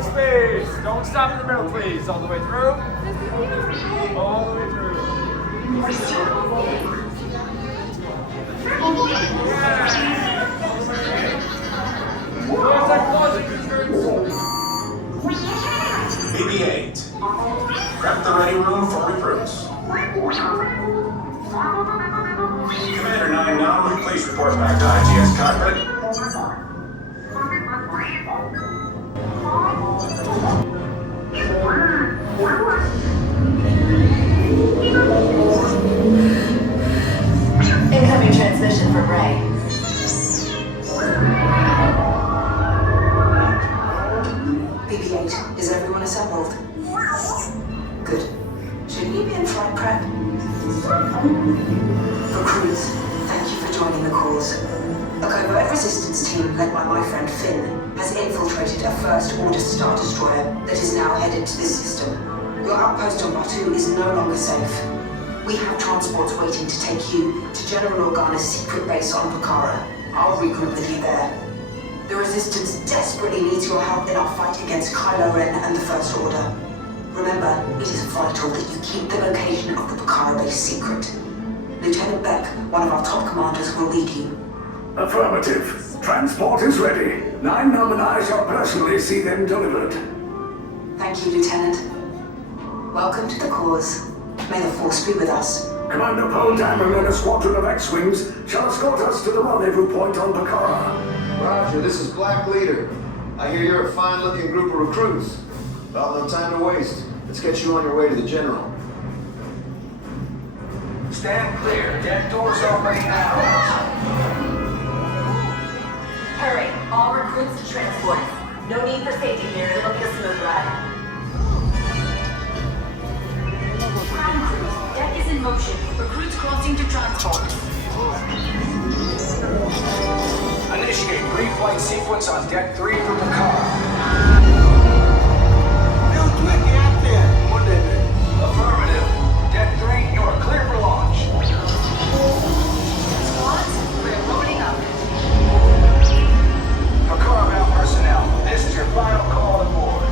open space. Don't stop in the middle, please. All the way through. All the way through. Doors are closing, BB-8. Prep the ready room for recruits. Commander 9-9, please report back to IGS cockpit. Incoming transmission from Ray. BB-8, is everyone assembled? Good. Should you be in flight prep? Recruits, thank you for joining the cause. A covert resistance team led by my friend Finn has infiltrated a First Order Star Destroyer that is now headed to this system. Your outpost on Batu is no longer safe. We have transports waiting to take you to General Organa's secret base on Pucara. I'll regroup with you there. The Resistance desperately needs your help in our fight against Kylo Ren and the First Order. Remember, it is vital that you keep the location of the Pucara base secret. Lieutenant Beck, one of our top commanders, will lead you. Affirmative. Transport is ready. 9-9 and I shall personally see them delivered. Thank you, Lieutenant. Welcome to the cause. May the Force be with us. Commander Poe Dameron and a squadron of X-Wings shall escort us to the rendezvous point on Pucara. Roger, this is Black Leader. I hear you're a fine-looking group of recruits. Well, no time to waste. Let's get you on your way to the General. Stand clear. Deck doors open now. Hurry, all recruits to transport. No need for safety here, it'll be a smooth ride. Ground crew, deck is in motion. Recruits crossing to transport. Initiate pre-flight sequence on Deck 3 for Pucara. Affirmative. Deck 3, you are clear for launch. Squads, we're loading up. Pucara-bound personnel, this is your final call aboard.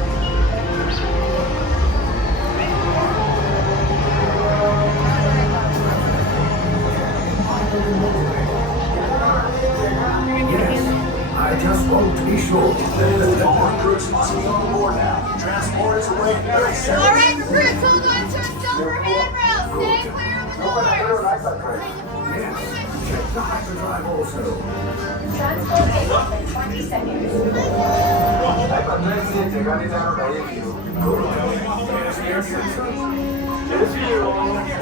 Yes, I just want to be sure. All recruits must be on board now. Transport is awaiting. All right, recruits, hold on to a silver handrail. Stay clear of the doors. Yes, check the hyperdrive also. Transport is off in 20 seconds.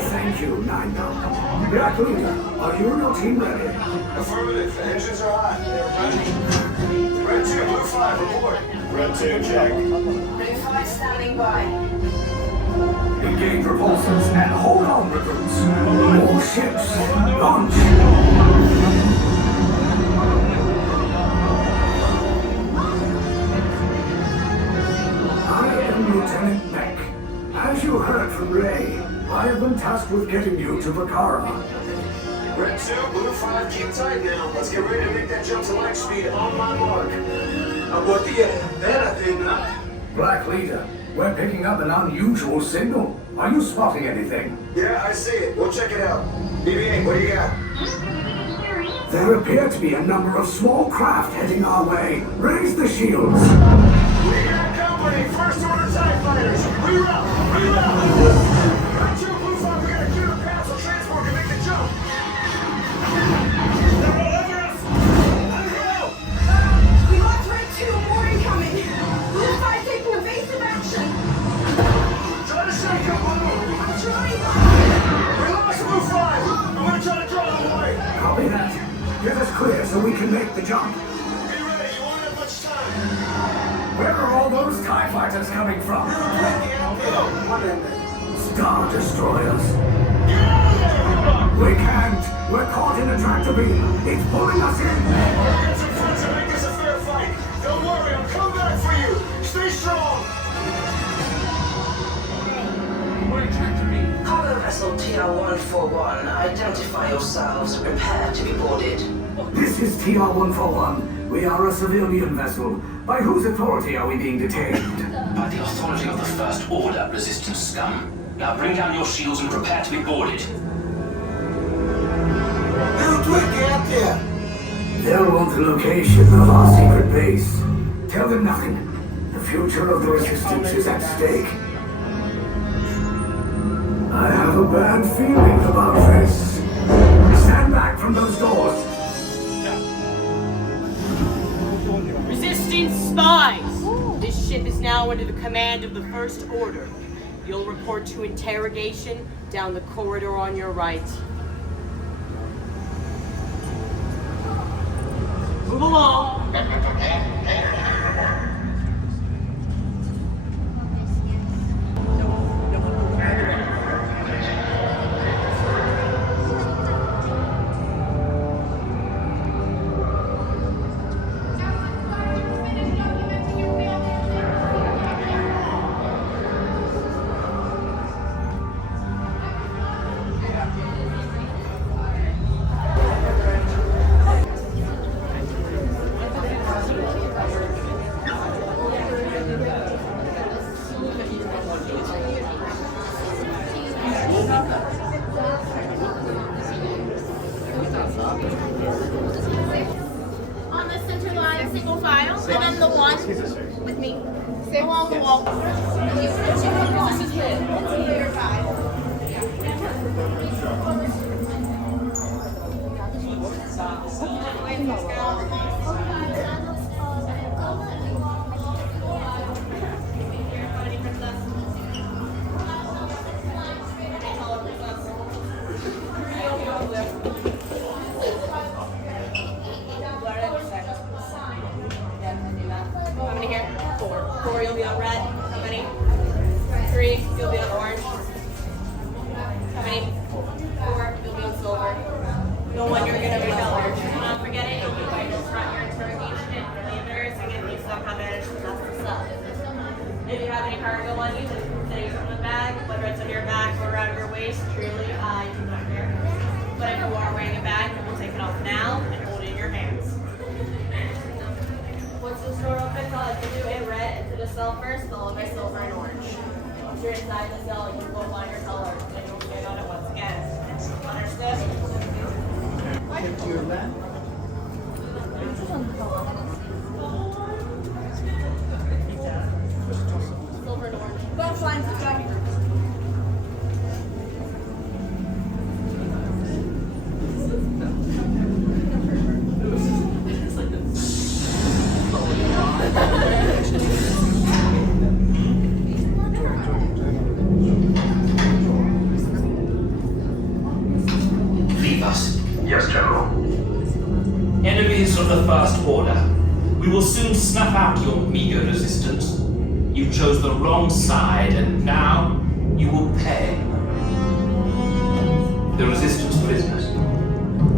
Thank you, 9-9. Black Leader, are you and your team ready? Affirmative. The engines are hot. They're running. Red 2, Blue 5, report. Red 2, check. Blue 5 standing by. Engage repulsors and hold on, recruits. More ships. Launch. I am Lieutenant Beck. As you heard from Ray, I have been tasked with getting you to Pucara. Red 2, Blue 5, keep tight now. Let's get ready to make that jump to light speed on my mark. Black Leader, we're picking up an unusual signal. Are you spotting anything? Yeah, I see it. We'll check it out. BB-8, what do you got? There appear to be a number of small craft heading our way. Raise the shields. We got company. First Order TIE fighters. Reroute. Red 2, Blue 5, we gotta clear the path so transport can make the jump. They're all over us. We lost Red 2, more incoming. Blue 5 taking evasive action. Try to shake up, Blue. I'm trying. We lost Blue 5. I'm gonna try to draw them away. Copy that. Get us clear so we can make the jump. Be ready. You won't have much time. Where are all those TIE fighters coming from? Star Destroyers. We can't. We're caught in a tractor beam. It's pulling us in. Get some friends and make this a fair fight. Don't worry, I'm coming back for you. Stay strong. Cargo vessel TR-141, identify yourselves. Prepare to be boarded. This is TR-141. We are a civilian vessel. By whose authority are we being detained? By the authority of the First Order, Resistance scum. Now bring down your shields and prepare to be boarded. Little Twig, get up there! They'll want the location of our secret base. Tell them nothing. The future of the Resistance is at stake. I have a bad feeling about this. Stand back from those doors. Resistance spies! This ship is now under the command of the First Order. You'll report to interrogation down the corridor on your right. Move along! On the center line, single file, and then the one with me. Along the wall. This is good. You're fine. How many here? 4. 4, you'll be on red. How many? 3, you'll be on orange. How many? 4, you'll be on silver. No one, you're gonna be colored. Don't forget it, you'll be by the front your interrogation and embarrassing if you somehow manage to mess this up. If you have any cargo on you, just say from the bag, whether it's on your back or around your waist, truly, I do not care. But if you are wearing a bag, we'll take it off now and hold it in your hands. Once the store opens, I'll have to do in red into the cell first, followed by silver and orange. Once you're inside the cell, you will find your color, and you'll stand on it once again. Understood? Silver and orange. Both lines of go. Leave us. Yes, General. Enemies of the First Order. We will soon snuff out your meager resistance. You chose the wrong side, and now you will pay. The Resistance prisoners.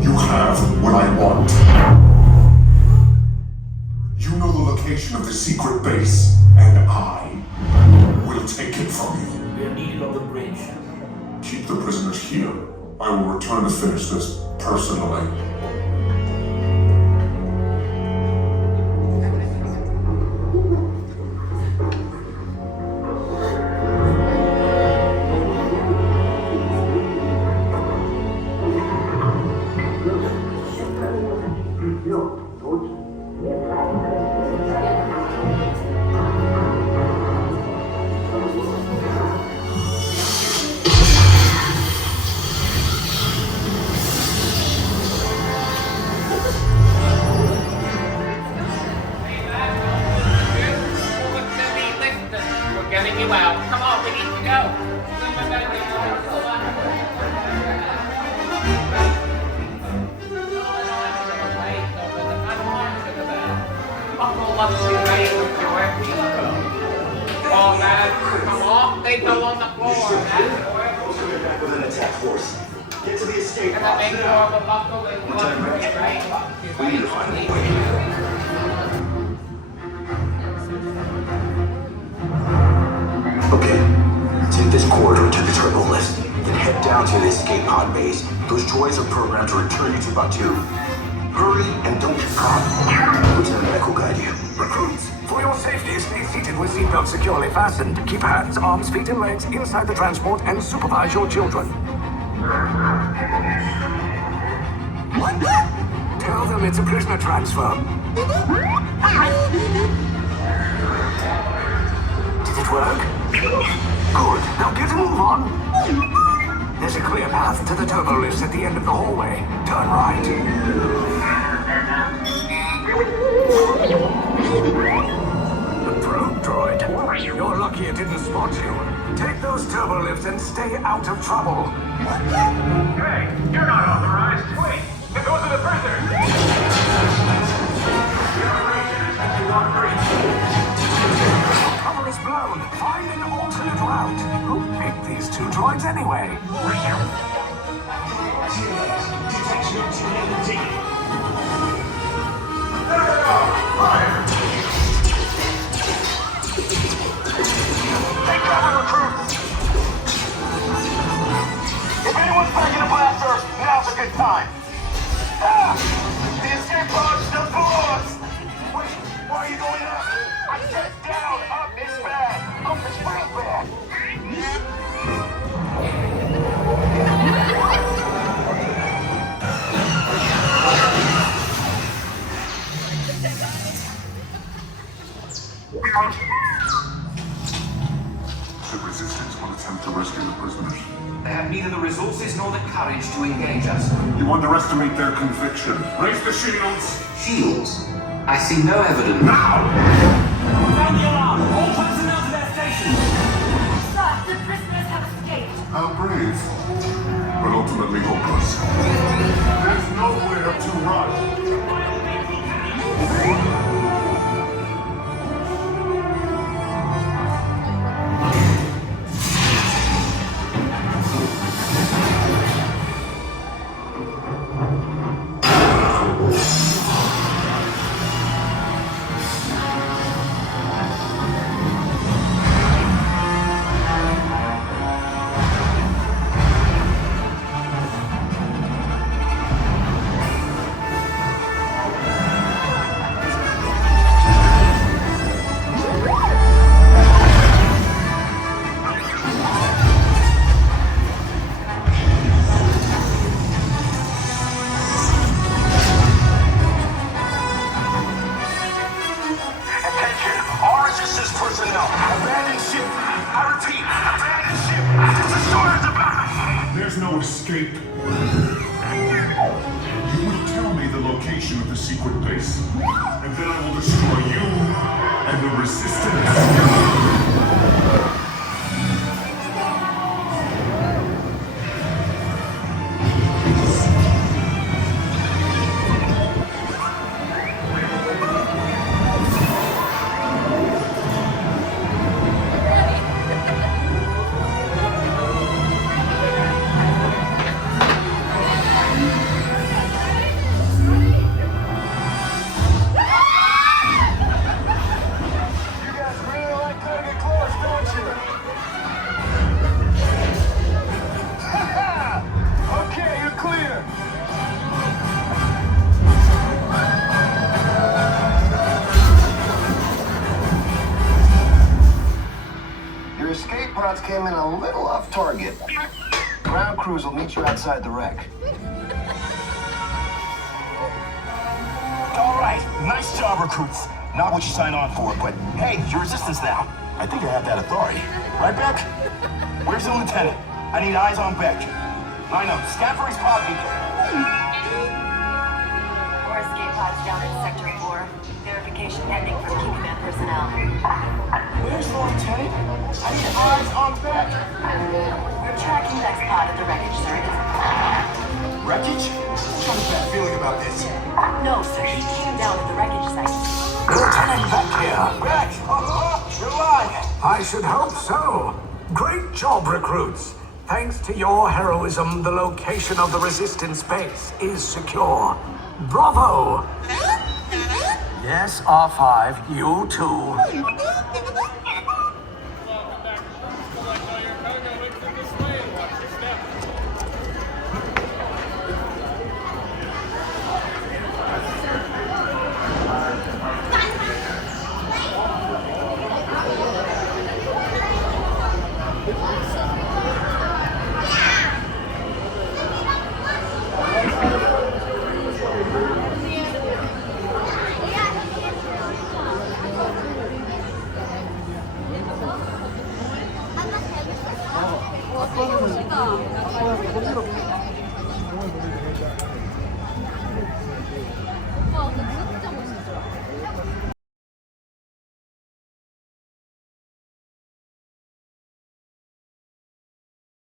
You have what I want. You know the location of the secret base, and I will take it from you. We are needed on the bridge. Keep the prisoners here. I will return to finish this personally. We're getting you out. Come on, we need to go. Oh, man, come on. They go on the floor. That's With an attack force. Get to the escape and that pods makes more now. of a buckle than one, right? We need to find a way. Okay, take this corridor to the turbo lift, then head down to the escape pod base. Those droids are programmed to return you to Batu. Hurry and don't get caught. Lieutenant Beck will guide you. Recruits, for your safety, stay seated with seatbelts securely fastened. Keep hands, arms, feet, and legs inside the transport and supervise your children. Tell them it's a prisoner transfer. Did it work? Good. Now get a move on. There's a clear path to the turbo lifts at the end of the hallway. Turn right. The probe droid. You're lucky it didn't spot you. Take those turbo lifts and stay out of trouble. Hey, you're not authorized. Wait, those are the prisoners. Cover is blown. Find an alternate route. Who picked these two droids anyway? Take cover, recruits. If anyone's back in the blaster, now's a good time. Ah! The escape pod's just below us. Wait, why are you going up? I said down, up is bad. Up is real bad. The Resistance will attempt to rescue the prisoners. They have neither the resources nor the courage to engage us. You underestimate their conviction. Raise the shields! Shields? I see no evidence. Now! Sound the alarm! All personnel to their stations! Sir, the prisoners have escaped. How brave, but ultimately hopeless. There's nowhere to run. No escape. You will tell me the location of the secret base, and then I will destroy you and the Resistance. Came in a little off target. Ground crews will meet you outside the wreck. All right, nice job, recruits. Not what you signed on for, but hey, you're Resistance now. I think I have that authority. Right, Beck? Where's the lieutenant? I need eyes on Beck. Line up, scan for his pod beacon. 4 escape pods down in Sector 4. Verification pending from key command personnel. Where's the lieutenant? I need eyes on Beck. We're tracking next pod at the wreckage, sir. Wreckage? What's a bad feeling about this? No, sir. He came down at the wreckage site. Lieutenant Beck here. Beck! You're alive! I should hope so. Great job, recruits. Thanks to your heroism, the location of the Resistance base is secure. Bravo! Yes, R5, you too.